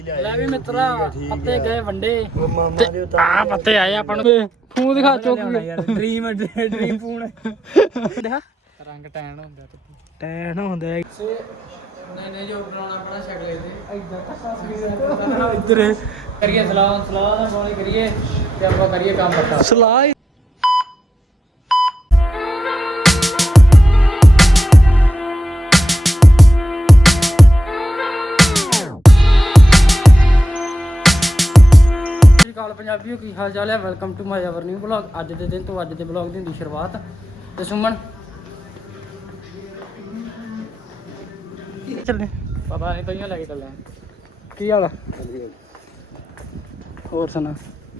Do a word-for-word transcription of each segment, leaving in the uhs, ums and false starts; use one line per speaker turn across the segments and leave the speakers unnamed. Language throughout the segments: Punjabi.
ਲੈ ਵੀ ਮਿੱਤਰਾ ਪੱਤੇ ਗਏ ਵੰਡੇ ਤੇ ਆ ਪੱਤੇ ਆਏ ਆਪਾਂ ਨੂੰ ਫੋਨ ਦਿਖਾ ਚੁੱਕ ਯਾਰ ਡ੍ਰੀਮ ਡ੍ਰੀਮ ਫੋਨ ਦਿਖਾ ਰੰਗ ਟੈਨ ਹੁੰਦਾ ਟੈਨ ਹੁੰਦਾ ਨਹੀਂ ਨਹੀਂ ਜੋ ਬਣਾਉਣਾ ਆਪਣਾ ਛੱਡ ਲੈ ਤੇ ਇਦਾਂ ਕੱਸਾ ਸਰੀਰ ਇੱਧਰ ਕਰੀਏ ਸਲਾਹ ਸਲਾਹ ਦਾ ਬੋਲੀ ਕਰੀਏ ਤੇ ਆਪਾਂ ਕਰੀਏ ਕੰਮ ਪੱਕਾ ਸਲਾਹ ਕਾਲ ਪੰਜਾਬੀਓ ਕੀ ਹਾਲ ਚਾਲ ਹੈ। Welcome to my our new blog. ਅੱਜ ਦੇ ਦਿਨ ਤੋਂ ਅੱਜ ਦੇ ਬਲੌਗ ਦੀ ਹੁੰਦੀ ਸ਼ੁਰੂਆਤ। ਤੇ ਸੁਮਨ ਚੱਲੇ ਪਤਾ ਨਹੀਂ ਤਈਆਂ ਲੈ ਕੇ ਚੱਲੇ ਕੀ ਹਾਲ ਆ ਹੋਰ ਸੁਣਾ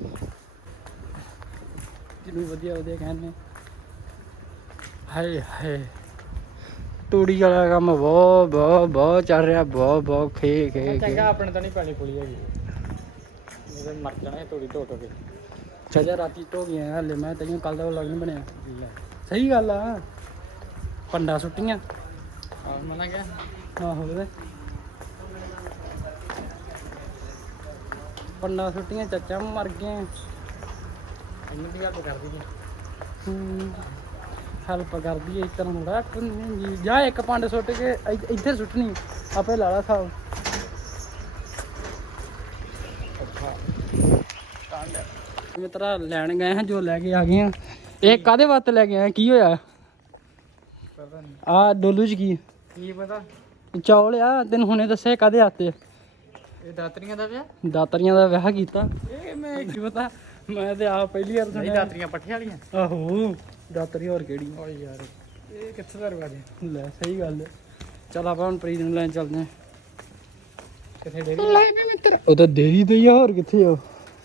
ਕਿੰਨੀ ਵਧੀਆ ਵਧੀਆ ਕਹਿੰਦੇ ਹਾਏ ਹਾਏ ਤੂੜੀ ਵਾਲਾ ਕੰਮ ਬਹੁਤ ਬਹੁਤ ਬਹੁਤ ਚੱਲ ਰਿਹਾ ਬਹੁਤ ਬਹੁਤ ਖੇ ਖੇ ਚੰਗਾ ਆਪਣੇ ਤਾਂ ਨਹੀਂ ਪੈਣੀ ਪੁਲੀ ਹੈਗੀ ਮਰ ਜਾਣਾ ਤੋੜੀ ਧੋ ਧੋ ਕੇ ਚੱਲ ਰਾਤੀ ਧੋ ਗਏ ਹਲੇ ਮੈਂ ਤੈਨੂੰ ਕੱਲ ਦਾ ਵਲੌਗ ਨਹੀਂ ਬਣਿਆ ਸਹੀ ਗੱਲ ਆ ਪੰਡਾ ਸੁੱਟੀਆਂ ਆਹ ਮਨਾ ਗਿਆ ਆਹੋ ਵੇ ਪੰਡਾ ਸੁੱਟੀਆਂ ਚਾਚਾ ਮਰ ਗਏ ਇਹਨੂੰ ਵੀ ਹੈਲਪ ਕਰਦੀ ਹੈ ਹੈਲਪ ਕਰਦੀ ਹੈ ਇਸ ਤਰ੍ਹਾਂ ਥੋੜਾ ਜਾ ਇੱਕ ਪੰਡ ਸੁੱਟ ਕੇ ਇੱਧਰ ਸੁੱਟਣੀ ਆਪੇ ਲਾਲਾ ਸਾਹਿਬ ਮਿੱਤਰਾ ਲੈਣ ਗਏ ਹਾਂ ਜੋ ਲੈ ਕੇ ਆ ਗਏ ਆ ਇਹ ਕਾਹਦੇ ਵਾਸਤੇ ਲੈ ਕੇ ਆਏ ਕੀ ਹੋਇਆ ਪਤਾ ਨਹੀਂ ਆ ਡੋਲੂ ਚ ਕੀ ਕੀ ਪਤਾ ਚੌਲ ਆ ਤੈਨੂੰ ਹੁਣੇ ਦੱਸਿਆ ਕਾਹਦੇ ਵਾਸਤੇ ਇਹ ਦਾਤਰੀਆਂ ਦਾ ਵਿਆਹ ਦਾਤਰੀਆਂ ਦਾ ਵਿਆਹ ਕੀਤਾ ਇਹ ਮੈਂ ਕੀ ਪਤਾ ਮੈਂ ਤੇ ਆਪ ਪਹਿਲੀ ਵਾਰ ਸੁਣਿਆ ਦਾਤਰੀਆਂ ਪੱਠੇ ਵਾਲੀਆਂ ਆਹੋ ਦਾਤਰੀ ਹੋਰ ਕਿਹੜੀ ਓਏ ਯਾਰ ਇਹ ਕਿੱਥੇ ਦਾ ਰਿਵਾਜ ਹੈ ਲੈ ਸਹੀ ਗੱਲ ਚੱਲ ਆਪਾਂ ਹੁਣ ਪ੍ਰੀਤ ਨੂੰ ਲੈਣ ਚੱਲਦੇ ਆ ਕਿੱਥੇ ਡੇਰੀ ਲੈ ਵੀ ਮਿੱਤਰ ਉਹ ਤਾਂ ਡੇਰੀ ਤੇ ਹੀ ਆ ਹੋਰ ਕਿੱਥੇ ਆ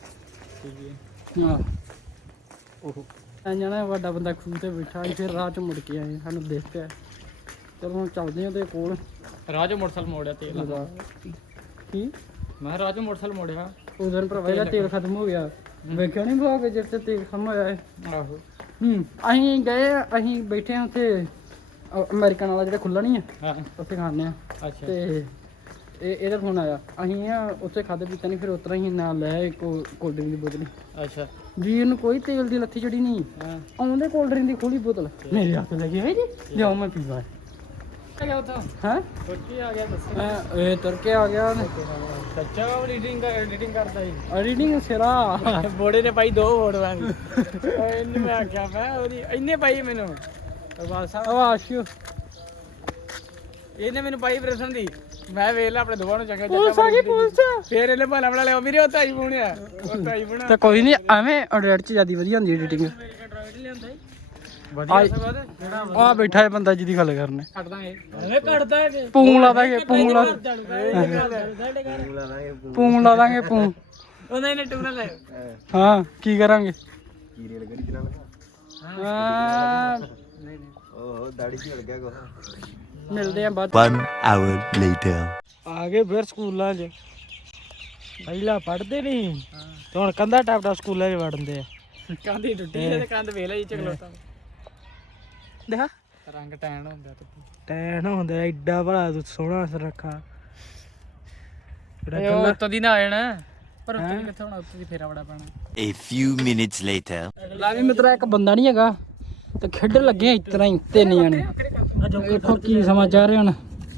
ਆਹ ਉਹ ਜਾਣਾ ਵੱਡਾ ਬੰਦਾ ਖੂਹ ਤੇ ਬੈਠਾ ਫਿਰ ਰਾਹ ਚ ਮੁੜ ਕੇ ਆਏ ਸਾਨੂੰ ਦੇਖ ਕੇ ਚਲੋ ਹੁਣ ਚੱਲਦੇ ਆ ਉਹਦੇ ਕੋਲ ਰਾਹ ਚ ਮੋਟਰਸਾਈਕਲ ਮੋੜਿਆ ਤੇਲ ਕੀ ਮੈਂ ਰਾਹ ਚ ਮੋਟਰਸਾਈਕਲ ਮੋੜਿਆ ਉਸ ਦਿਨ ਭਰਾਵਾ ਇਹਦਾ ਤੇਲ ਖਤਮ ਹੋ ਗਿਆ ਵੇਖਿਆ ਨਹੀਂ ਬਲੌਗ ਜਿੱਥੇ ਤੇਲ ਖਤਮ ਹੋਇਆ ਹੈ ਆਹੋ ਹੂੰ ਅਸੀਂ ਗਏ ਅਸੀਂ ਬੈਠੇ ਹਾਂ ਉੱਥੇ ਅਮਰੀਕਨ ਵਾਲਾ ਜਿਹੜਾ ਖੁੱਲ੍ਹਾ ਨਹੀਂ ਹੈ ਉੱਥੇ ਖਾਂਦੇ ਆ ਅੱਛਾ ਤੇ ਇਹ ਇਹਦਾ ਫੋਨ ਆਇਆ ਅਸੀਂ ਆ ਉੱਥੇ ਖਾਦੇ ਪੀਤਾ ਨਹੀਂ ਫਿਰ ਉਤਰਾ ਹੀ ਨਾਲ ਲੈ ਕੋਲਡ ਡਰਿੰਕ ਦੀ ਬੋਤਲ ਅੱਛਾ ਜੀ ਇਹਨੂੰ ਕੋਈ ਤੇਲ ਦੀ ਲੱਥੀ ਚੜੀ ਨਹੀਂ ਆਉਂਦੇ ਕੋਲਡ ਡਰਿੰਕ ਦੀ ਖੋਲੀ ਬੋਤਲ ਮੇਰੇ ਹੱਥ ਲੱਗੀ ਹੋਈ ਜੀ ਜਾਓ ਮੈਂ ਪੀਵਾ ਹਾਂ ਤੁਰ ਕੇ ਆ ਗਿਆ ਦੱਸ ਇਹ ਤੁਰ ਕੇ ਆ ਗਿਆ ਸੱਚਾ ਉਹ ਰੀਡਿੰਗ ਐਡੀਟਿੰਗ ਕਰਦਾ ਸੀ ਐਡੀਟਿੰਗ ਸਿਰਾ ਬੋੜੇ ਨੇ ਪਾਈ ਦੋ ਵੋਟ ਵਾਂਗ ਇਹਨੇ ਮੈਂ ਆਖਿਆ ਮੈਂ ਉਹਦੀ ਇੰਨੇ ਪਾਈ ਮੈਨੂੰ ਬਸ ਆਵਾਸ਼ ਇਹਨੇ ਮੈਨੂੰ ਪਾਈ ਪ੍ਰਸ਼ਨ ਦੀ ਮੈਂ ਵੇਖ ਲਾ ਆਪਣੇ ਦੋਵਾਂ ਨੂੰ ਚੰਗਾ ਚੱਕਾ ਫੇਰ ਇਹਨੇ ਭਾਲਾ ਬਣਾ ਲਿਆ ਵੀਰੇ ਉਹ ਤਾਈ ਬਣਿਆ ਉਹ ਤਾਈ ਬਣਾ ਤਾਂ ਕੋਈ ਨਹੀਂ ਐਵੇਂ ਐਡਿਟ ਚ ਜਿਆਦੀ ਵਧੀਆ ਹੁੰਦੀ ਐਡੀਟਿੰਗ ਵਧੀਆ ਸਗੋਂ ਆ ਬੈਠਾ ਹੈ ਬੰਦਾ ਜਿਹਦੀ ਗੱਲ ਕਰਨੇ ਕੱਢ ਦਾਂਗੇ ਐਵੇਂ ਕੱਢਦਾ ਹੈ ਪੂੰ ਲਾ ਦਾਂਗੇ ਪੂੰ ਲਾ ਪੂੰ ਲਾ ਦਾਂਗੇ ਪੂੰ ਉਹਨੇ ਨੇ ਟੂਣਾ ਲੈ ਹਾਂ ਕੀ ਕਰਾਂਗੇ ਕੀ ਰੇਲ ਗੱਡੀ ਚਲਾ ਲਗਾ ਹਾਂ ਨਹੀਂ ਨਹੀਂ ਉਹ ਦਾੜੀ ਚ ਲੱਗਿਆ ਕੋ ਮਿਲਦੇ ਆ ਬਾਅਦ one hour later ਆ ਗਏ ਫਿਰ ਸਕੂਲਾਂ 'ਚ ਪਹਿਲਾਂ ਪੜ੍ਹਦੇ ਨਹੀਂ ਤੇ ਹੁਣ ਕੰਧਾ ਟਾਪਦਾ ਸਕੂਲਾਂ 'ਚ ਵੜਦੇ ਆ ਕੰਧ ਹੀ ਟੁੱਟੀ ਤੇ ਕੰਧ ਵੇਖ ਲੈ ਚਗਲੋਤਾ ਦੇਖਾ ਰੰਗ ਟੈਨ ਹੁੰਦਾ ਟੈਨ ਹੁੰਦਾ ਐਡਾ ਬੜਾ ਤੂੰ ਸੋਹਣਾ ਸੁਰੱਖਾ ਇਹ ਉੱਤੋਂ ਦੀ ਨਾ ਆ ਜਾਣਾ ਪਰ ਉੱਤੋਂ ਕਿੱਥੇ ਹੋਣਾ ਉੱਤੋਂ ਦੀ ਫੇਰਾ ਬੜਾ ਪੈਣਾ a few minutes later ਲਾ ਵੀ ਮਿੱਤਰਾ ਇੱਕ ਬੰਦਾ ਨਹੀਂ ਹੈਗਾ ਤੇ ਖੇਡਣ ਲੱਗੇ ਇਸ ਤਰ੍ਹਾਂ ਹੀ ਤਿੰਨ ਜਣੇ ਦੇਖੋ ਕੀ ਸਮਾਚਾਰ ਹੁਣ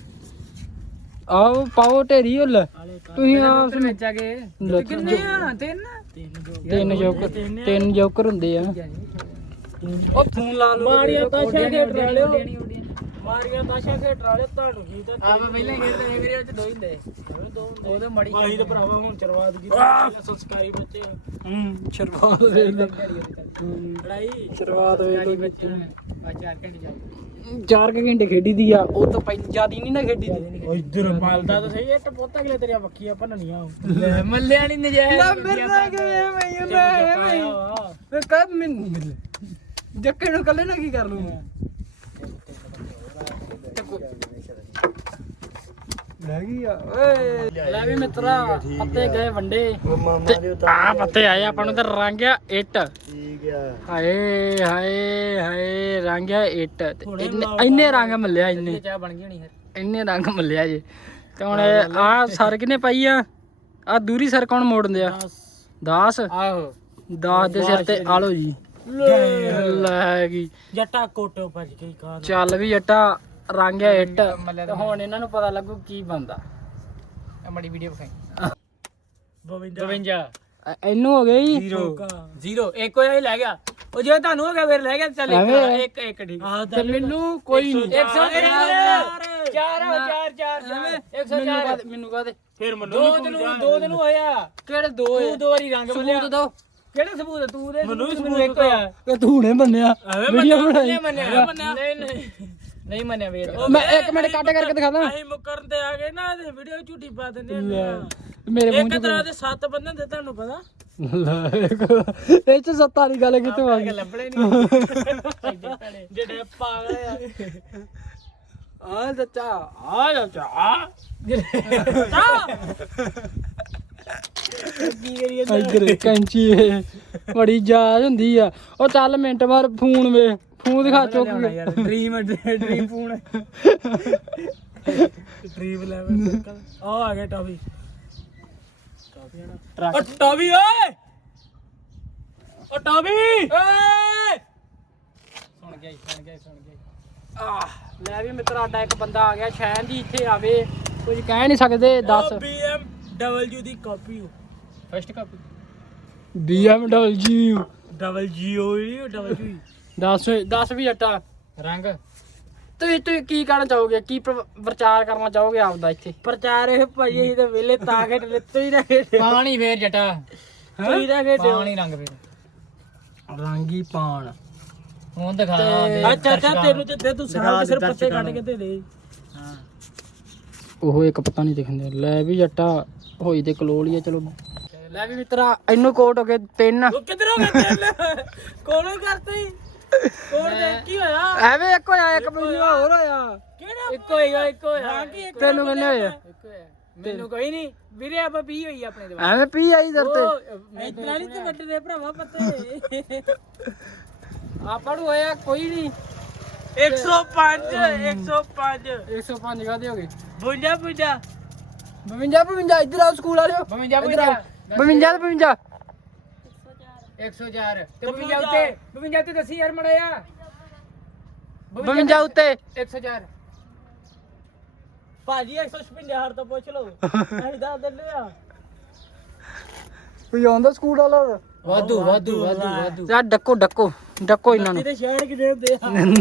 ਆਓ ਪਾਓ ਢੇਰੀ ਹੁੱਲ ਤੁਸੀਂ ਆਪਸ ਵਿੱਚ ਆ ਗਏ ਕਿੰਨੇ ਆ ਤਿੰਨ ਤਿੰਨ ਜੋਕਰ ਤਿੰਨ ਜੋਕਰ ਹੁੰਦੇ ਆ ਉਹ ਫੋਨ ਲਾ ਲਓ ਮਾਰੀਆਂ ਤਾਸ਼ਾ ਖੇਡ ਰਾਲਿਓ ਮਾਰੀਆਂ ਤਾਸ਼ਾ ਖੇਡ ਰਾਲਿਓ ਤੁਹਾਨੂੰ ਕੀ ਤਾਂ ਆਪ ਪਹਿਲਾਂ ਖੇਡਦੇ ਮੇਰੇ ਵਿੱਚ ਦੋ ਹੀ ਹੁੰਦੇ ਉਹਦੇ ਮੜੀ ਆਹੀ ਤੇ ਭਰਾਵਾ ਹੁਣ ਸ਼ੁਰੂਆਤ ਕੀਤੀ ਸੰਸਕਾਰੀ ਬੱਚੇ ਹੂੰ ਸ਼ੁਰੂਆਤ ਵੇਖ ਲੈ ਲੜਾਈ ਸ਼ੁਰੂਆਤ ਵੇਖ ਲੋ ਬੱਚੇ ਆ ਚਾਰ ਘੰਟੇ ਜਾ ਚਾਰ ਘੰਟੇ ਖੇਡੀ ਦੀ ਆ ਉਹ ਤਾਂ ਪਹਿਲਾਂ ਜਿਆਦੀ ਨਹੀਂ ਨਾ ਖੇਡੀ ਦੀ ਉਹ ਇੱਧਰ ਪਾਲਦਾ ਤਾਂ ਸਹੀ ਇੱਟ ਪੋਤਾ ਅਗਲੇ ਤੇਰੀਆਂ ਵੱਖੀਆਂ ਭੰਨਣੀਆਂ ਲੈ ਮੱਲਿਆ ਨਹੀਂ ਨਜਾਇਜ਼ ਨਾ ਫਿਰਦਾ ਕਿ ਮੈਂ ਮੈਂ ਮੈਂ ਕਦ ਮੈਂ ਜੱਕੇ ਨੂੰ ਕੱਲੇ ਨਾ ਕੀ ਕਰ ਲੂੰ ਮੈਂ ਲੈ ਗਈ ਆ ਓਏ ਲੈ ਵੀ ਮਿੱਤਰਾ ਪੱਤੇ ਗਏ ਵੰਡੇ ਤੇ ਆ ਪੱਤੇ ਆਏ ਆਪਾਂ ਨੂੰ ਤਾਂ ਰੰਗਿਆ ਇੱਟ ਠੀਕ ਆ ਹਾਏ ਹਾਏ ਹਾਏ ਰੰਗਿਆ ਇੱਟ ਇੰਨੇ ਰੰਗ ਮੱਲਿਆ ਇੰਨੇ ਚਾਹ ਬਣ ਗਈ ਹੋਣੀ ਫਿਰ ਇੰਨੇ ਰੰਗ ਮੱਲਿਆ ਜੀ ਤੇ ਹੁਣ ਆ ਸਰ ਕਿਨੇ ਪਾਈ ਆ ਆ ਦੂਰੀ ਸਰ ਕੌਣ ਮੋੜਦੇ ਆ? ਦਸ
ਆਹੋ
ਦਸ ਦੇ ਸਿਰ ਤੇ ਆ ਲੋ ਜੀ ਲੈ ਗਈ
ਜੱਟਾ ਕੋਟੋ ਭੱਜ ਕੇ ਕਾ
ਚੱਲ ਵੀ ਜੱਟਾ ਰੰਗ ਆ ਇੱਟ ਤੇ ਹੁਣ ਇਹਨਾਂ ਨੂੰ ਪਤਾ ਲੱਗੂ ਕੀ ਬੰਦਾ
ਮੜੀ ਵੀਡੀਓ ਵਿਖਾਈ ਬਵੰਜਾ
ਇਹਨੂੰ ਹੋ ਗਈ
ਜ਼ੀਰੋ ਜ਼ੀਰੋ ਇੱਕ ਹੋਇਆ ਹੀ ਲੈ ਗਿਆ ਉਹ ਜੇ ਤੁਹਾਨੂੰ ਹੋ ਗਿਆ ਫਿਰ ਲੈ ਗਿਆ ਚੱਲ ਇੱਕ ਇੱਕ ਠੀਕ
ਤੇ ਮੈਨੂੰ ਕੋਈ ਨਹੀਂ
ਇੱਕ ਸੌ ਚਾਰ ਚਾਰ ਚਾਰ ਇੱਕ ਸੌ ਚਾਰ
ਮੈਨੂੰ ਕਹਦੇ
ਫਿਰ ਮੈਨੂੰ ਦੋ ਦਿਨ ਦੋ ਦਿਨ ਹੋਇਆ
ਕਿਹੜੇ ਦੋ
ਤੂੰ ਦੋ ਵਾਰੀ ਰੰਗ ਬੋਲਿਆ
ਸਬੂਤ ਦੋ
ਕਿਹੜੇ ਸਬੂਤ ਤੂੰ ਦੇ ਮੈਨੂੰ ਸਬੂਤ ਇੱਕ ਹੋਇਆ
ਤੇ ਤੂੰ ਹੁਣੇ ਮੰਨਿਆ ਵੀਡੀਓ ਬਣਾਈ
ਮੰਨਿਆ ਨਹੀਂ ਨਹੀਂ ਨਹੀਂ ਮੰਨਿਆ ਵੀਰ
ਮੈਂ ਇੱਕ ਮਿੰਟ ਕੱਟ ਕਰਕੇ ਦਿਖਾਦਾ
ਅਸੀਂ ਮੁਕਰਨ ਤੇ ਆ ਗਏ ਨਾ ਤੇ ਵੀਡੀਓ ਝੂਠੀ ਪਾ ਦਿੰਦੇ ਆ
ਮੇਰੇ ਮੂੰਹ
ਇੱਕ ਤਰ੍ਹਾਂ ਦੇ ਸੱਤ ਬੰਦੇ ਹੁੰਦੇ ਤੁਹਾਨੂੰ ਪਤਾ
ਇਹ ਚ ਸੱਤਾ ਦੀ ਗੱਲ ਕਿੱਥੋਂ ਆ ਗਈ
ਲੱਭਣੇ ਨਹੀਂ ਜਿਹੜੇ ਪਾਗਲ ਆ
ਆ ਚਾਚਾ ਆ ਚਾਚਾ
ਕੀ ਕਰੀਏ
ਇੱਧਰ ਕੈਂਚੀ ਇਹ ਬੜੀ ਜਾਜ ਹੁੰਦੀ ਆ ਉਹ ਚੱਲ ਮਿੰਟ ਬਾਅਦ ਫੋਨ ਵੇ ਫੋਨ ਦਿਖਾ ਚੁੱਕ ਕੇ
dream dream phone dream level circle ਆ ਆ ਗਿਆ ਟਾਫੀ ਓ ਟਾਫੀ ਓਏ ਓ ਟਾਫੀ ਓਏ ਸੁਣ ਗਿਆ ਸੁਣ ਗਿਆ ਸੁਣ ਗਿਆ
ਆ ਲੈ ਵੀ ਮਿੱਤਰ ਸਾਡਾ ਇੱਕ ਬੰਦਾ ਆ ਗਿਆ ਸ਼ੈਨ ਦੀ ਇੱਥੇ ਆਵੇ ਕੁਝ ਕਹਿ ਨਹੀਂ ਸਕਦੇ ਦੱਸ
ਬੀਐਮ ਡਬਲਯੂ ਦੀ copy first copy
B M W
double ਜੀਓ ਡਬਲਯੂ
ਦੱਸ ਦੱਸ ਵੀ ਜੱਟਾ
ਰੰਗ
ਤੁਸੀਂ ਤੁਸੀਂ ਕੀ ਕਹਿਣਾ ਚਾਹੋਗੇ ਕੀ ਪ੍ਰ- ਪ੍ਰਚਾਰ ਕਰਨਾ ਚਾਹੋਗੇ ਆਪਦਾ ਇੱਥੇ
ਪ੍ਰਚਾਰ ਇਹ ਭਾਈ ਅਸੀਂ ਤਾਂ ਵੇਲੇ ਤਾਂ ਖੇਡ ਲਿੱਤੋ ਹੀ ਨਾ ਖੇਡ
ਪਾਣੀ ਫੇਰ ਜਟਾ
ਤੁਸੀਂ ਨਾ ਖੇਡਿਓ
ਪਾਣੀ ਰੰਗ ਫੇਰ
ਰੰਗੀ ਪਾਣ
ਹੁਣ ਦਿਖਾ
ਅੱਛਾ ਅੱਛਾ ਤੈਨੂੰ ਤੇ ਦੇ ਤੂੰ ਸਾਹ ਸਿਰ ਪੱਤੇ ਕੱਢ ਕੇ ਦੇ ਦੇ
ਹਾਂ
ਉਹ ਇੱਕ ਪਤਾ ਨਹੀਂ ਦਿਖਦੇ ਲੈ ਵੀ ਜੱਟਾ ਹੋਈ ਤੇ ਕਲੋਲ ਹੀ ਆ ਚਲੋ ਲੈ ਵੀ ਮਿੱਤਰਾ ਇਹਨੂੰ ਕੋਟ ਹੋ ਗਏ ਤਿੰਨ
ਉਹ ਕਿੱਧਰ ਹੋ ਗਏ ਤੇਲ ਕੋਲੋਂ ਹੀ ਕਰਤੇ ਕੋਲ ਦੇ ਕੀ ਹੋਇਆ
ਐਵੇਂ ਇੱਕ ਹੋਇਆ ਇੱਕ ਬੰਦਾ ਹੋਰ ਹੋਇਆ
ਕਿਹੜਾ ਇੱਕ ਹੋਏਗਾ ਇੱਕ ਹੋਇਆ
ਤੈਨੂੰ ਕਿੰਨੇ ਹੋਇਆ
ਇੱਕ ਹੋਇਆ ਮੈਨੂੰ ਕੋਈ ਨਹੀਂ ਵੀਰੇ ਆਪਾਂ ਪੀ ਹੋਈ ਆਪਣੇ ਦੇ
ਐਵੇਂ ਪੀ ਆਈ ਦਰ ਤੇ
ਇਤਨਾ ਨਹੀਂ ਤੇ ਵੱਡੇ ਦੇ ਭਰਾਵਾ ਪੱਤੇ
ਆਪਾਂ ਨੂੰ ਹੋਇਆ ਕੋਈ ਨਹੀਂ
ਇੱਕ ਸੌ ਪੰਜ ਇੱਕ ਸੌ ਪੰਜ
ਇੱਕ ਸੌ ਪੰਜ ਕਾਦੇ ਹੋ ਗਏ
ਬੁੰਜਾ ਬੁੰਜਾ
ਬਵੰਜਾ ਬਵੰਜਾ ਇੱਧਰ ਆਓ ਸਕੂਲ ਵਾਲਿਓ
ਬਵੰਜਾ
ਇੱਧਰ ਆਓ ਬਵੰਜਾ ਤੇ ਬਵੰਜਾ
ਇੱਕ ਸੌ ਚਾਰ
ਤੇ ਬਵੰਜਾ ਉੱਤੇ ਬਵੰਜਾ ਉੱਤੇ ਦੱਸੀ ਯਾਰ ਮੜਿਆ
ਬਵੰਜਾ ਉੱਤੇ
ਇੱਕ ਸੌ ਚਾਰ
ਭਾਜੀ ਇੱਕ ਸੌ ਛਪੰਜਾ ਹਜ਼ਾਰ ਤੋਂ ਪੁੱਛ ਲਓ ਅਸੀਂ ਦੱਸ ਦਿੰਦੇ ਆ
ਕੋਈ ਆਉਂਦਾ ਸਕੂਲ ਵਾਲਾ
ਵਾਧੂ ਵਾਧੂ ਵਾਧੂ ਵਾਧੂ
ਯਾਰ ਡੱਕੋ ਡੱਕੋ ਡੱਕੋ ਇਹਨਾਂ ਨੂੰ
ਤੇਰੇ ਸ਼ਹਿਰ ਕਿਦੇ ਹੁੰਦੇ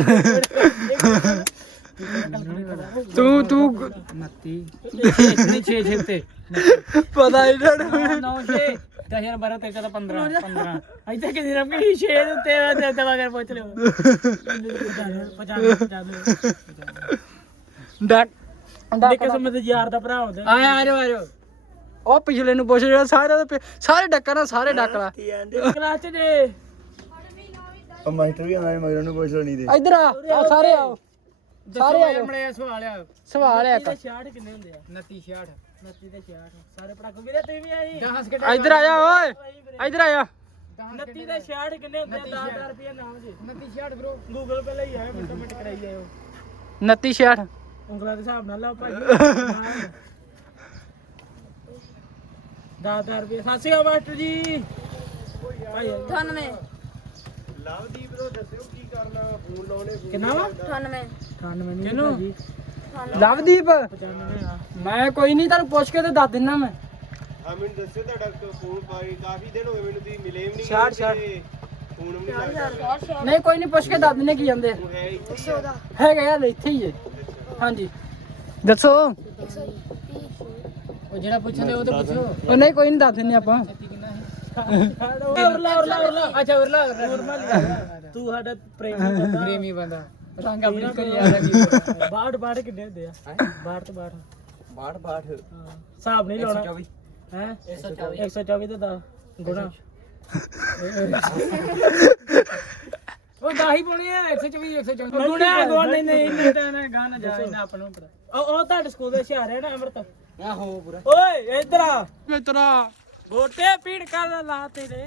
ਆ
ਤੂੰ ਤੂੰ
ਉਨੱਤੀ ਨਹੀਂ ਛੇ ਛੇ ਤੇ
ਪਤਾ ਇਹਨਾਂ ਨੂੰ
ਨੌ ਛੇ ਦਸ ਹਜ਼ਾਰ ਬਾਰਾਂ ਤੇਰੇ ਦਾ ਪੰਦਰਾਂ ਪੰਦਰਾਂ
ਇੱਥੇ ਕਿੰਨੀ ਰੰਗੀ ਛੇ ਦੇ ਉੱਤੇ ਆ ਤੇ ਦਵਾ ਕਰ ਪੁੱਛ ਲਿਓ ਪਚਾਨਵੇਂ ਪਚਾਨਵੇਂ
ਡੱਕ
ਦੇ ਕਿਸਮ ਦੇ ਯਾਰ ਦਾ ਭਰਾ ਹੁੰਦਾ
ਆ ਆ ਜਾਓ ਆ ਜਾਓ
ਉਹ ਪਿਛਲੇ ਨੂੰ ਪੁੱਛ ਰਿਹਾ ਸਾਰੇ ਦੇ ਸਾਰੇ ਡੱਕਾ ਨਾ ਸਾਰੇ ਡੱਕ ਲਾ
ਕਲਾਸ ਚ ਜੇ
ਮਾਸਟਰ ਵੀ ਆਏ ਮਗਰ ਨੂੰ ਪੁੱਛ ਲੈਣੀ ਦੇ
ਇੱਧਰ ਆ ਆ ਸਾਰੇ ਆਓ ਸਾਰੇ ਆ ਜਾਓ
ਮੜਿਆ ਸਵਾਲ ਆ
ਸਵਾਲ ਹੈ ਇੱਕ
ਛਿਆਹਠ ਕਿੰਨੇ ਹੁੰਦੇ ਆ
ਉਨੱਤੀ ਛਿਆਹਠ
ਉਨੱਤੀ ਤੇ ਛਿਆਹਠ ਸਾਰੇ ਪੜਾਕੋ ਵੀਰੇ ਤੁਸੀਂ ਵੀ ਆਈ
ਦਸ
ਇੱਧਰ ਆ ਜਾ ਓਏ ਇੱਧਰ ਆ ਜਾ
ਉਨੱਤੀ ਤੇ ਛਿਆਹਠ ਕਿੰਨੇ ਹੁੰਦੇ ਆ ਦਸ ਹਜ਼ਾਰ ਰੁਪਏ ਨਾਮ ਜੀ
ਉਨੱਤੀ ਛਿਆਹਠ ਬ్రో
ਗੂਗਲ ਪੇ ਲਈ ਆਇਆ ਮਿੰਟ ਮਿੰਟ ਕਰਾਈ ਜਾਇਓ
ਉਨੱਤੀ ਛਿਆਹਠ
ਉਂਗਲਾਂ ਦੇ ਹਿਸਾਬ ਨਾਲ ਲਾਓ ਭਾਜੀ ਦਸ ਹਜ਼ਾਰ ਰੁਪਏ ਸਤਿ ਸ਼੍ਰੀ ਅਕਾਲ ਮਾਸਟਰ ਜੀ ਭਾਈ
ਅਠਾਨਵੇਂ
ਲਵਦੀਪ ਤੋਂ ਦੱਸਿਓ ਕੀ ਕਰਨਾ ਫੋਨ ਲਾਉਣੇ
ਕਿੰਨਾ ਵਾ
ਅਠਾਨਵੇਂ
ਅਠਾਨਵੇਂ ਨਹੀਂ
ਕਿਹਨੂੰ?
ਭਾਜੀ
ਲਵਦੀਪ
ਪਚਾਨਵੇਂ ਆ
ਮੈਂ ਕੋਈ ਨਹੀਂ ਤੁਹਾਨੂੰ ਪੁੱਛ ਕੇ ਤੇ ਦੱਸ ਦਿੰਦਾ ਮੈਂ
ਆ ਮੈਨੂੰ ਦੱਸਿਓ ਤੁਹਾਡਾ ਫੋਨ ਪਾਈ ਕਾਫੀ ਦਿਨ ਹੋ ਗਏ ਮੈਨੂੰ ਤੁਸੀਂ ਮਿਲੇ ਵੀ ਨਹੀਂ
ਛਿਆਹਠ, ਛਿਆਹਠ।
ਫੋਨ ਵੀ ਨਹੀਂ ਲੱਗਦਾ
ਨਹੀਂ ਕੋਈ ਨਹੀਂ ਪੁੱਛ ਕੇ ਦੱਸ ਦਿੰਦੇ ਕੀ ਜਾਂਦੇ
ਉਹ ਹੈ ਇੱਥੇ ਹੀ
ਚੌਦਾਂ
ਹੈਗਾ ਯਾਰ ਇੱਥੇ ਹੀ ਹੈ ਹਾਂਜੀ ਦੱਸੋ
ਇੱਕ ਸੌ ਤੀਹ
ਉਹ ਜਿਹੜਾ ਪੁੱਛਦੇ ਉਹ ਤਾਂ ਪੁੱਛੋ
ਉਹ ਨਹੀਂ ਕੋਈ ਨਹੀਂ ਦੱਸ ਦਿੰਦੇ ਆਪਾਂ
ਉਰਲਾ ਉਰਲਾ ਉਰਲਾ ਅੱਛਾ ਉਰਲਾ ਉਰਲਾ ਤੂੰ ਸਾਡਾ ਪ੍ਰੇਮੀ ਬੰਦਾ
ਪ੍ਰੇਮੀ ਬੰਦਾ ਰੰਗ ਆਪਣੀ ਕਰੀ ਜਾਂਦਾ ਕੀ
ਬਾਹਠ ਬਾਹਠ ਕਿੰਨੇ ਹੁੰਦੇ ਆ ਬਾਹਠ ਤੋਂ ਬਾਹਠ
ਬਾਹਠ ਬਾਹਠ
ਹਿਸਾਬ ਨਹੀਂ ਲਾਉਣਾ ਹੈ
ਇੱਕ ਸੌ ਚੌਵੀ
ਇੱਕ ਸੌ ਚੌਵੀ ਤੇ ਦਸ ਗੁਣਾ
ਉਹ ਦਾਹੀ ਪਾਉਣੀ ਆ ਇੱਕ ਸੌ ਚੌਵੀ ਇੱਕ ਸੌ ਚੌਵੀ
ਗੁਣਾ ਗੁਣਾ ਨਹੀਂ ਨਹੀਂ ਨਹੀਂ ਤਾਂ ਨਾ ਗਾਣਾ ਜਾ ਇੰਨਾ ਆਪਾਂ ਨੂੰ ਪਤਾ ਉਹ ਉਹ ਤੁਹਾਡੇ ਸਕੂਲ ਦੇ ਹੁਸ਼ਿਆਰ ਹੈ ਨਾ ਅਮਰਤ
ਆਹੋ ਪੂਰਾ
ਓਏ ਇੱਧਰ ਆ
ਮਿੱਤਰਾ
ਗੋਟੇ ਪੀੜ ਕਰ ਲਾ ਤੇਰੇ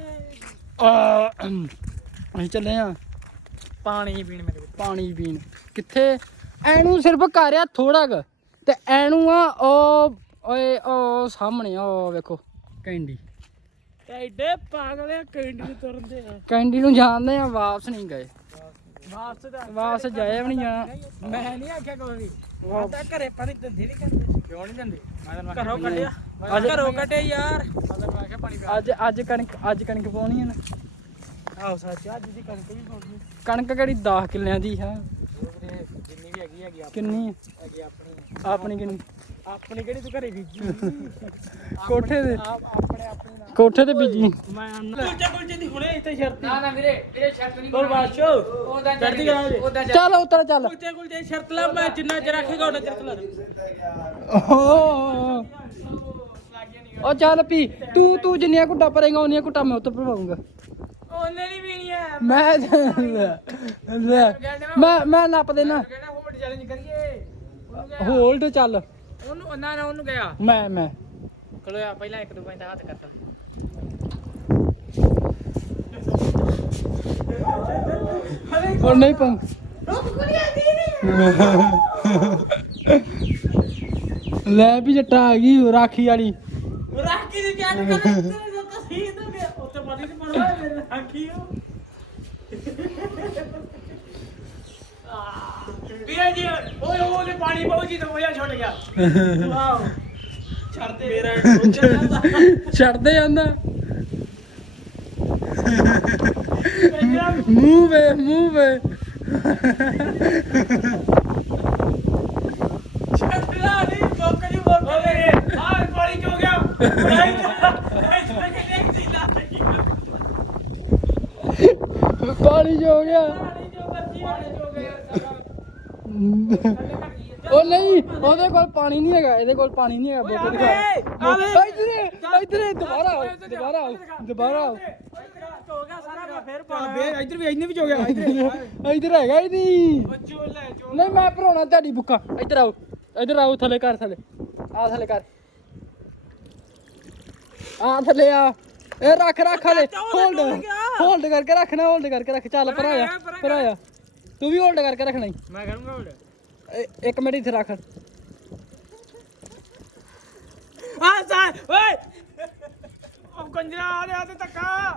ਅਸੀਂ ਚੱਲੇ ਆ
ਪਾਣੀ ਪੀਣ ਮੇਰੇ
ਪਾਣੀ ਪੀਣ ਕਿੱਥੇ ਐਨੂੰ ਸਿਰਫ ਘਰ ਆ ਥੋੜਾ ਕ ਤੇ ਐਨੂੰ ਆ ਉਹ ਓਏ ਉਹ ਸਾਹਮਣੇ ਆ, ਉਹ ਵੇਖੋ ਕੈਂਡੀ।
ਐਡੇ ਪਾਗਲ ਆ ਕੈਂਡੀ ਨੂੰ ਤੁਰਨਦੇ ਆ।
ਕੈਂਡੀ ਨੂੰ ਜਾਣਦੇ ਆ, ਵਾਪਸ ਨਹੀਂ ਗਏ।
ਵਾਪਸ ਦਾ
ਵਾਪਸ ਜਾਏ ਵੀ ਨਹੀਂ ਜਾਣਾ।
ਮੈਂ ਨਹੀਂ ਆਖਿਆ ਕੋਈ ਵੀ। ਮੈਂ ਤਾਂ ਘਰੇ ਪਾਣੀ ਦਿੰਦੀ ਨਹੀਂ ਕਰਦੇ। ਕਿਉਂ ਨਹੀਂ ਦਿੰਦੇ? ਘਰੋਂ ਕੱਢਿਆ।
ਅੱਜ
ਘਰੋਂ ਕੱਢੇ ਯਾਰ।
ਅੱਜ ਅੱਜ ਕਣਕ ਅੱਜ ਕਣਕ ਪਾਉਣੀ ਹੈ ਨਾ।
ਆਹੋ ਸੱਚ ਅੱਜ ਦੀ ਕਣਕ ਵੀ ਪਾਉਣੀ।
ਕਣਕ ਕਿਹੜੀ ਦਸ ਕਿੱਲਿਆਂ ਦੀ ਹੈ?
ਜਿੰਨੀ ਵੀ ਹੈਗੀ ਹੈਗੀ
ਕਿੰਨੀ ਹੈ?
ਹੈਗੀ ਆਪਣੀ।
ਆਪਣੀ ਕਿੰਨੀ?
ਆਪਣੀ ਕਿਹੜੀ ਤੂੰ ਘਰੇ ਬੀਜੀ?
ਕੋਠੇ ਦੇ
ਆਪਣੇ ਆਪਣੀ ਨਾਲ।
ਕੋਠੇ ਤੇ ਬੀਜੀ।
ਮੈਂ ਕੁਲਚੇ ਕੁਲਚੇ ਦੀ ਹੁਣੇ ਇੱਥੇ ਸ਼ਰਤ।
ਨਾ ਨਾ ਵੀਰੇ ਵੀਰੇ ਸ਼ਰਤ ਨਹੀਂ
ਹੋਰ ਬਾਸ਼ੋ
ਉਹਦਾ
ਚੜ੍ਹਦੀ ਕਰਾ ਦੇ।
ਉਹਦਾ
ਚੱਲ ਉੱਤਰ ਚੱਲ।
ਕੁਲਚੇ ਕੁਲਚੇ ਸ਼ਰਤ ਲਾ, ਮੈਂ ਜਿੰਨਾ ਚ ਰੱਖੇਗਾ ਉਹਨਾਂ ਚਿਰ ਚਲਾ ਦੇ।
ਓ ਉਹ ਚੱਲ ਪੀ ਤੂੰ ਤੂੰ ਜਿੰਨੀਆਂ ਘੁੱਟਾ ਭਰੇਗਾ ਉਹਨੀਆਂ ਘੁੱਟਾ ਮੈਂ ਉੱਤੇ ਭਰਵਾਉਂਗਾ।
ਉਹਨੇ ਨਹੀਂ ਪੀਣੀ ਹੈ।
ਮੈਂ ਲੈ ਲੈ ਮੈਂ ਮੈਂ ਨੱਪ ਦੇਣਾ।
ਕਹਿੰਦਾ ਹੋਲਡ ਚੈਲੰਜ ਕਰੀਏ।
ਹੋਲਡ ਚੱਲ।
ਉਹਨੂੰ ਨਾ ਨਾ ਉਹਨੂੰ ਗਿਆ।
ਮੈਂ ਮੈਂ
ਖਲੋਇਆ ਪਹਿਲਾਂ ਇੱਕ ਦੋ ਪੰਜ ਦਾ ਹੱਥ ਕਰਤਾ।
ਉਹ ਨਹੀਂ ਪੰਗ ਲੈ ਵੀ ਜੱਟਾ ਆ ਗਈ ਰਾਖੀ ਵਾਲੀ।
ਰਾਖੀ ਦੀ ਕਿਆ ਕਰ ਤਸੀਹ ਤੋਂ ਗਿਆ ਉੱਤੇ ਪਾਣੀ ਨਹੀਂ ਪੜਵਾ ਮੇਰੇ ਰਾਖੀ ਹੋ। ਵੀਰੇ ਜੀ ਓਏ ਉਹਨੇ ਪਾਣੀ ਪਾਉ ਜੀ ਤਾਂ ਮਜ਼ਾ ਛੁੱਟ ਗਿਆ। ਵਾਓ ਛੱਡਦੇ ਮੇਰਾ
ਛੱਡਦੇ ਜਾਂਦਾ। ਮੂੰਹ ਵੇ ਮੂੰਹ ਵੇ
ਛੱਡਣਾ ਨਹੀਂ ਮੁੱਕ ਜੀ ਮੁੱਕ ਓਏ ਆਹ ਪਾਣੀ ਚੋ ਗਿਆ।
ਪਾਣੀ ਜੋ ਹੋ ਗਿਆ। ਉਹ ਨਹੀਂ ਉਹਦੇ ਕੋਲ ਪਾਣੀ ਨਹੀਂ ਹੈਗਾ, ਇਹਦੇ ਕੋਲ ਪਾਣੀ ਨਹੀਂ ਹੈਗਾ। ਬੋਤਲ ਦਿਖਾ ਇੱਧਰ ਇੱਧਰ ਦੁਬਾਰਾ ਆਓ ਦੁਬਾਰਾ ਆਓ ਦੁਬਾਰਾ ਆਓ।
ਹੋ ਗਿਆ ਸਾਰਾ ਮੈਂ ਫੇਰ ਪਾਣਾ। ਇੱਧਰ ਵੀ ਇੰਨੇ ਵਿੱਚ ਹੋ ਗਿਆ।
ਇੱਧਰ ਹੈਗਾ ਹੀ ਨਹੀਂ। ਨਹੀਂ ਮੈਂ ਭਰਾਉਣਾ ਤੁਹਾਡੀ ਬੁੱਕਾ। ਇੱਧਰ ਆਓ ਇੱਧਰ ਆਓ ਥੱਲੇ ਕਰ ਥੱਲੇ ਆ ਥੱਲੇ ਕਰ ਆ ਥੱਲੇ ਆ। ਇਹ ਰੱਖ ਰੱਖ ਹਲੇ ਹੋਲਡ ਹੋਲਡ ਕਰਕੇ ਰੱਖਣਾ। ਹੋਲਡ ਕਰਕੇ ਰੱਖ। ਚੱਲ ਭਰਾਇਆ ਭਰਾਇਆ ਤੂੰ ਵੀ ਹੋਲਡ ਕਰਕੇ ਰੱਖਣਾ ਹੀ।
ਮੈਂ ਕਰੂੰਗਾ ਹੁਣ।
ਇੱਕ ਮਿੰਟ ਇੱਥੇ ਰੱਖ।
ਆ ਸਾ ਓਏ ਉਹ ਕੰਜਰਾ ਆ ਰਿਹਾ ਤੇ ਧੱਕਾ।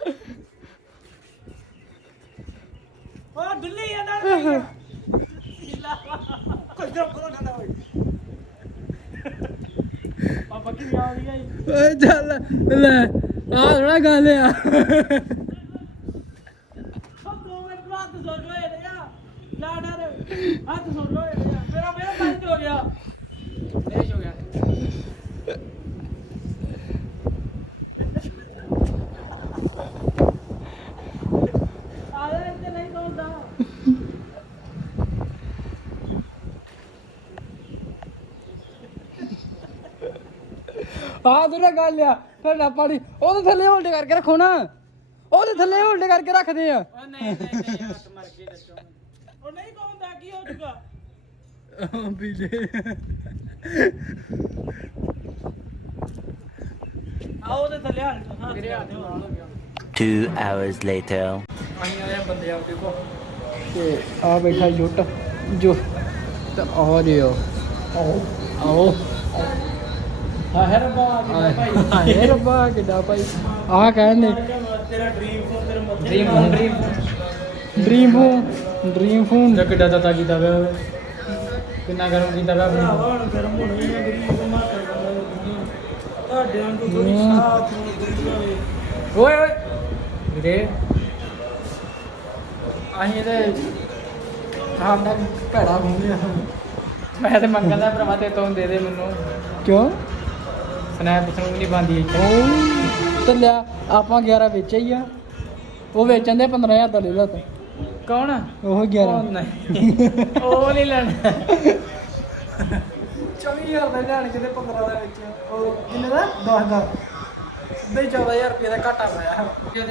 ਉਹ ਦਿੱਲੀ ਆ ਨਾ ਕੰਜਰਾ ਕੋਲ ਨਾ ਹੋਈ। ਆ ਬੱਕੀ ਆ ਗਈ।
ਓਏ ਚੱਲ ਲੈ ਆ ਥੋੜਾ ਗੱਲ ਆ।
ਦੋ ਮਿੰਟ ਬਾਅਦ ਸੁਣ ਲੋ ਇਹ ਰਿਹਾ ਨਾ ਡਰ ਹੱਥ ਸੁਣ ਲੋ ਇਹ ਰਿਹਾ। ਮੇਰਾ ਮੇਰਾ ਪੰਜ ਹੋ ਗਿਆ। ਦੇਸ਼ ਹੋ ਗਿਆ। ਆਲੇ ਤੇ ਨਹੀਂ ਤੋੜਦਾ।
ਆ ਥੋੜਾ ਗੱਲ ਆ ਤੁਹਾਡਾ ਪਾਣੀ ਉਹਦੇ ਥੱਲੇ ਹੋਲਡ ਕਰਕੇ ਰੱਖੋ ਨਾ। ਉਹਦੇ ਥੱਲੇ ਹੋਲਡ ਕਰਕੇ ਰੱਖਦੇ ਆ।
ਉਹ ਨਹੀਂ ਨਹੀਂ ਨਹੀਂ ਹੱਥ ਮਰ ਕੇ ਦੱਸੋ। ਉਹ ਨਹੀਂ ਪਾਉਂਦਾ ਕੀ ਹੋ ਜੂਗਾ।
ਪੀਲੇ
ਆਓ ਤੇ ਥੱਲੇ ਹੱਥ ਗਿਰੇ ਆ ਦਿਓ।
Two hours later.
ਅਸੀਂ ਆਏ ਬੰਦੇ ਆ ਦੇਖੋ ਤੇ ਆ ਬੈਠਾ ਯੁੱਟ ਜੋ ਤੇ ਆ ਜਿਓ ਆਓ ਆਓ
ਹਾਏ ਰੱਬਾ ਕਿੰਨਾ ਭਾਈ।
ਹਾਏ ਰੱਬਾ ਕਿੱਡਾ ਭਾਈ ਆ ਕਹਿੰਦੇ
ਤੇਰਾ ਡ੍ਰੀਮ ਫੋਨ ਤੇਰੇ ਮੱਥੇ
dream home dream
dream phone dream phone
ਦਾ ਕਿੱਡਾ ਤਤਾ ਕੀਤਾ ਪਿਆ ਹੋਵੇ। ਕਿੰਨਾ ਗਰਮ ਕੀਤਾ ਪਿਆ ਆਪਣੀ।
ਹੁਣ ਗਰਮ ਹੋਣੀ ਹੈ ਗਰੀਬ ਮਾਤਾ ਦਾ ਤੁਹਾਡੇ ਵਾਂਗੂ ਥੋੜੀ ਸਾਥ ਨੂੰ ਗੁਰੂਆ ਵੇ।
ਓਏ ਓਏ ਵੀਰੇ
ਅਸੀਂ ਤੇ ਸਾਡਾ ਭੈੜਾ ਹੁੰਦੇ ਆ।
ਮੈਂ ਤੇ ਮੰਗਦਾ ਭਰਾਵਾ ਤੇ ਤੋਂ ਦੇ ਦੇ ਮੈਨੂੰ।
ਕਿਉਂ
ਸਨੈਪ ਨੂੰ ਵੀ ਨਹੀਂ ਬੰਦੀ ਇੱਥੇ।
ਉਹ ਤੇ ਲਿਆ ਆਪਾਂ ਗਿਆਰਾਂ ਵੇਚਿਆ ਹੀ ਆ। ਉਹ ਵੇਚਣ ਦੇ ਪੰਦਰਾਂ ਹਜ਼ਾਰ ਦਾ ਲੈ ਲਾ ਤਾ।
ਕੌਣ?
ਉਹ ਗਿਆਰਾਂ
ਨਹੀਂ ਉਹ ਨਹੀਂ ਲੈਣਾ।
ਚੌਵੀ ਹਜ਼ਾਰ ਦਾ ਲੈਣ ਕਿਤੇ ਪੰਦਰਾਂ ਦਾ ਵਿੱਚ ਉਹ ਕਿੰਨੇ ਦਾ ਦਸ ਦਾ ਸਿੱਧਾ ਹੀ ਚੌਦਾਂ ਹਜ਼ਾਰ ਰੁਪਏ ਦਾ ਘਾਟਾ ਪਾਇਆ।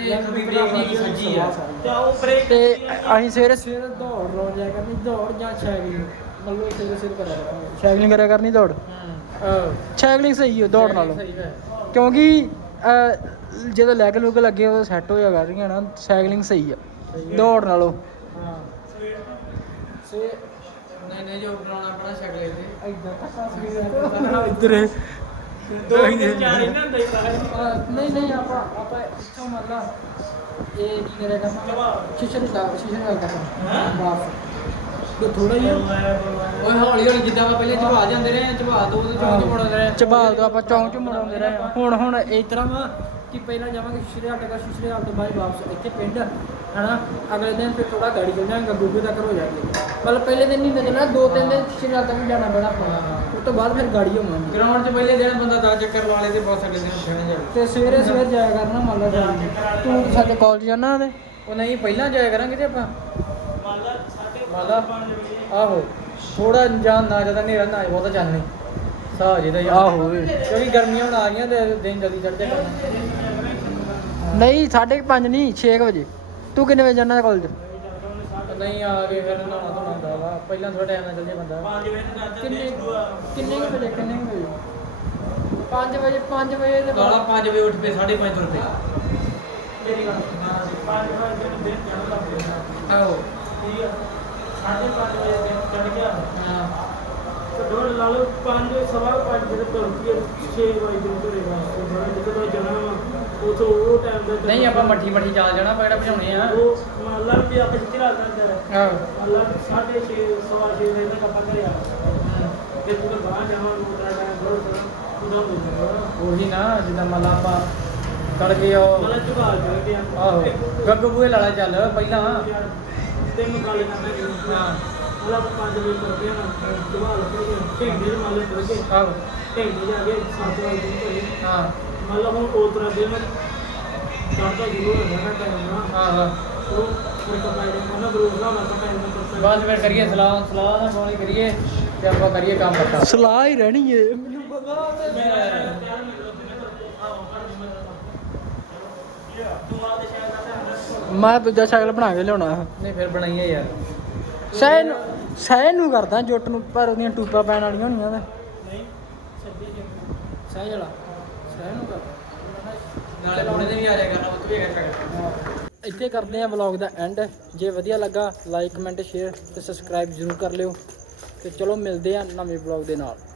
ਤੇ ਉਹ ਬ੍ਰੇਕ
ਤੇ ਅਸੀਂ ਸਵੇਰੇ ਸਵੇਰੇ ਦੌੜ ਰੋ ਜਾ ਕਰਨੀ ਦੌੜ ਜਾਂ ਸਾਈਕਲਿੰਗ ਮਤਲਬ ਸਵੇਰੇ ਸਵੇਰੇ ਕਰਿਆ ਕਰਾਂਗੇ। ਸਾਈਕਲਿੰਗ ਕਰਿਆ ਕਰਨੀ ਦੌੜ ਸਾਈਕਲਿੰਗ ਸਹੀ ਹੈ ਦੌੜ ਨਾਲੋਂ ਕਿਉਂਕਿ ਅਹ, ਜਦੋਂ ਲੈਗ ਲੁੱਗ ਲੱਗੇ ਉਹ ਸੈੱਟ ਹੋ ਜਾ ਕਰਦੀਆਂ ਨਾ। ਸਾਈਕਲਿੰਗ ਸਹੀ ਆ ਦੌੜ ਨਾਲੋਂ।
ਸੇ
ਨਹੀਂ ਜੋ ਬਣਾਉਣਾ ਆਪਣਾ ਸ਼ਕਲੇ ਤੇ
ਇੱਧਰ ਟੱਕਾ ਸਵੀਰ ਇੱਧਰ
ਦੋ ਦਿਨ ਚਾਰ ਇਹਨਾਂ ਹੁੰਦਾ ਹੀ ਬਾਹਰ
ਨਹੀਂ ਨਹੀਂ ਆਪਾਂ ਆਪਾਂ ਇੱਥੋਂ ਮਤਲਬ ਇਹ ਕੀ ਕਰਿਆ ਕਰਨਾ ਸ਼ੀਸ਼ੇ ਨੂੰ ਲਾ ਸ਼ੀਸ਼ੇ ਨੂੰ ਲਾ ਕਰਨਾ ਬਸ ਇਹ ਥੋੜਾ ਹੀ
ਓਏ ਹੌਲੀ ਹੌਲੀ ਜਿੱਦਾਂ ਆਪਾਂ ਪਹਿਲੇ ਚਬਾ ਜਾਂਦੇ ਰਹੇ ਚਬਾ ਦੋ ਤੇ ਚੌਂਕ ਚ ਮੁੜਾਉਂਦੇ ਰਹੇ
ਚਬਾਲ ਤੋਂ ਆਪਾਂ ਚੌਂਕ ਚ ਮੁੜਾਉਂਦੇ ਰਹੇ ਹਾਂ। ਹੁਣ ਹੁਣ ਇਸ ਤਰ੍ਹਾਂ ਵਾ ਕਿ ਪਹਿਲਾਂ ਜਾਵਾਂਗੇ ਸ਼੍ਰੀ ਹਾਲ ਤੱਕ ਸ਼੍ਰੀ ਹਾਲ ਤੋਂ ਬਾਅਦ ਵਾਪਸ ਇੱਥੇ ਪਿੰਡ ਹਨਾ ਅਗਲੇ ਦਿਨ ਫਿਰ ਥੋੜਾ ਗਾੜੀ ਚੱਲ ਜਾਵਾਂਗੇ ਗੁੱਗੇ ਤੱਕ ਹੋ ਜਾਵਾਂਗੇ ਮਤਲਬ ਪਹਿਲੇ ਦਿਨ ਨਹੀਂ ਨਿਕਲਣਾ ਦੋ ਤਿੰਨ ਦਿਨ ਸ਼੍ਰੀ ਹਾਲ ਤੱਕ ਵੀ ਜਾਣਾ ਪੈਣਾ ਆਪਾਂ ਉਸ ਤੋਂ ਬਾਅਦ ਫਿਰ ਗਾੜੀ ਹੋਵਾਂਗੇ
ਗਰਾਊਂਡ 'ਚ ਪਹਿਲੇ ਦਿਨ ਬੰਦਾ ਦਸ ਚੱਕਰ ਲਾ ਲੇ ਤੇ ਬਹੁਤ ਅਗਲੇ ਦਿਨ ਉੱਠਣਾ ਜਾਵੇ
ਤੇ ਸਵੇਰੇ ਸਵੇਰੇ ਜਾਇਆ ਕਰਨਾ ਮੰਨ ਲਾ ਜਾਣ ਤੂੰ ਤਾਂ ਸਾਡੇ ਕਾਲਜ ਜਾਣਾ ਤੇ
ਉਹ ਨਹੀਂ ਪਹਿਲਾਂ ਜਾਇਆ ਕਰਾਂਗੇ ਤੇ ਆਪਾਂ
ਮਾਲਾ ਸਾਡੇ
ਮਾਲਾ ਆਹੋ ਥੋੜਾ ਜਾਨ ਨਾ ਜਿਆਦਾ ਹਨੇਰਾ ਨਾ ਬਹੁਤਾ ਚੱਲ ਨਹੀਂ ਸਾਹ ਜਿਹਦਾ ਯਾਰ
ਆਹੋ
ਕਿਉਂਕਿ ਗਰਮੀਆਂ ਹੁਣ ਆ ਗਈਆਂ ਤੇ ਦਿਨ ਜਲਦੀ ਚੜ ਜਾਇਆ ਕਰਨਾ
ਨਹੀਂ ਸਾਢੇ ਪੰਜ ਨਹੀਂ ਛੇ ਵਜੇ ਤੂੰ ਕਿੰਨੇ ਵਜੇ ਜਾਣਾ ਕਾਲਜ
ਨਹੀਂ ਆ ਕੇ ਫਿਰ ਨਹਾਉਣਾ ਧੋਣਾ ਹੁੰਦਾ ਵਾ ਪਹਿਲਾਂ ਥੋੜਾ ਟਾਈਮ ਨਾਲ ਚੱਲ ਜੇ ਬੰਦਾ
ਪੰਜ ਵਜੇ ਤੱਕ ਰਾਤ
ਕਿੰਨੇ
ਦੇ ਸ਼ੁਰੂ ਆ
ਕਿੰਨੇ ਕੁ ਵਜੇ ਕਿੰਨੇ ਕੁ ਵਜੇ ਪੰਜ ਵਜੇ ਪੰਜ ਵਜੇ ਦੇ
ਕਾਲਾ ਪੰਜ ਵਜੇ ਉੱਠ ਪਏ ਸਾਢੇ ਪੰਜ ਤੁਰ ਪਏ
ਮੇਰੀ ਗੱਲ ਪੰਜ ਵਜੇ ਦਿਨ ਦਿਨ ਜਾਣ ਲੱਗ ਪਿਆ
ਆਹੋ
ਠੀਕ ਆ ਸਾਢੇ ਪੰਜ ਵਜੇ ਦਿਨ ਚੜ ਗਿਆ
ਹਾਂ
ਤੇ ਡੋੜ ਲਾ ਲਓ ਪੰਜ ਸਵਾ ਪੰਜ ਵਜੇ ਤੋਂ ਫਿਰ ਛੇ ਵਜੇ ਦਿਨ ਤੁਰੇ ਵਾਸਤੇ ਬੜਾ ਜਦੋਂ ਜਾਣਾ ਵਾ ਉਥੋਂ ਉਹ ਟਾਈਮ ਦਾ
ਨਹੀਂ ਆਪਾਂ ਮੱਠੀ ਮੱਠੀ ਚੱਲ ਜਾਣਾ ਪੈੜਾ ਭਜਾਉਣੇ ਆ
ਉਹ ਮੰਨ ਲਾ ਵੀ ਆਪਾਂ ਜਿੱਥੇ ਰਾਤ ਦਾ
ਆਹੋ
ਮੰਨ ਲਾ ਸਾਢੇ ਛੇ ਸਵਾ ਛੇ ਵਜੇ ਤੱਕ ਆਪਾਂ ਘਰੇ ਆ ਤੇ ਜਦੋਂ ਬਾਹਰ ਜਾਵਾਂਗੇ ਉਤਰਾ ਟਾਈਮ ਬਹੁਤ ਪੂਰਾ ਹੋ ਜਾਊਗਾ
ਉਹੀ ਨਾ ਜਿੱਦਾਂ ਮੰਨ ਲਾ ਆਪਾਂ ਕਰ ਗਏ ਉਹ
ਮਤਲਬ ਝੁਕਾਲ ਕਰ ਗਿਆ
ਆਹੋ ਗੱਗੂ ਬੂਏ ਲਾਲਾ ਚੱਲ ਪਹਿਲਾਂ
ਤੇ ਮੁਕਾਲੇ ਕਰਨਾ ਕਿ
ਹਾਂ
ਮਤਲਬ ਪੰਜ ਵਜੇ ਤੋਂ ਗਿਆ ਝੁਕਾਲ ਕਰ ਗਿਆ ਢੇਂਡੇ ਦੇ ਮਾਲੇ ਕਰ ਗਏ
ਆਹੋ
ਢੇਂਡੇ ਜਾ ਕੇ ਸੱਤ ਵਜੇ ਦਿਨ ਘਰੇ
ਹਾਂ
ਮਤਲਬ ਹੁਣ ਉਤਰਾ ਦਿਨ ਚੜਦਾ ਜ਼ਰੂਰ ਹੋ ਜਾਣਾ ਟਾਈਮ ਨਾ
ਹਾਂ ਹਾਂ
ਉਹ ਫਿਰ ਕਪਾਈ ਦੇ ਮਨ ਗਰੂਪ ਦਾ ਮਤਲਬ ਟਾਈਮ ਦਾ ਪਰਸੈਂਟ
ਬਸ ਫਿਰ ਕਰੀਏ ਸਲਾਹ ਸਲਾਹ ਨਾਲ ਬੋਲੀ ਕਰੀਏ ਤੇ ਆਪਾਂ ਕਰੀਏ ਕੰਮ ਪੱਕਾ
ਸਲਾਹ ਹੀ ਰਹਿਣੀ ਏ ਮੈਨੂੰ ਪਤਾ ਮੈਂ ਦੂਜਾ ਸ਼ਕਲ ਬਣਾ ਕੇ ਲਿਆਉਣਾ
ਨਹੀਂ ਫਿਰ ਬਣਾਈਏ ਯਾਰ
ਸਹਿ ਨੂੰ ਸਹਿ ਨੂੰ ਕਰਦਾ ਜੁੱਟ ਨੂੰ ਪਰ ਉਹਦੀਆਂ ਟੂਪਾਂ ਪੈਣ ਵਾਲੀਆਂ ਹੋਣੀਆਂ ਤੇ
ਨਹੀਂ ਸੱਜੇ ਜੇ
ਸਹਿ ਵਾਲਾ ਸਹਿ ਨੂੰ ਕਰ
ਨਾਲੇ ਬੁੜੇ ਦੇ ਵੀ ਆ ਜਾਇਆ ਕਰਨਾ ਉਹ ਵੀ ਕਰ ਸਕਦਾ
ਇੱਥੇ ਕਰਦੇ ਆ ਵਲੌਗ ਦਾ ਐਂਡ ਜੇ ਵਧੀਆ ਲੱਗਾ ਲਾਈਕ ਕਮੈਂਟ ਸ਼ੇਅਰ ਤੇ ਸਬਸਕ੍ਰਾਈਬ ਜ਼ਰੂਰ ਕਰ ਲਿਓ ਤੇ ਚਲੋ ਮਿਲਦੇ ਆ ਨਵੇਂ ਵਲੌਗ ਦੇ ਨਾਲ